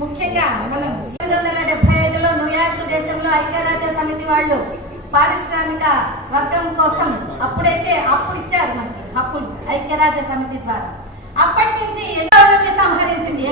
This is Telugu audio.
ముఖ్యంగా మనం 1975లో న్యూయార్క్ దేశంలో ఐక్యరాజ్య సమితి వాళ్ళు పారిశ్రామిక వర్గం కోసం అప్పుడు ఇచ్చారు మనకి హక్కులు ఐక్యరాజ్య సమితి ద్వారా. అప్పటి నుంచి ఎన్నో సంహరించింది.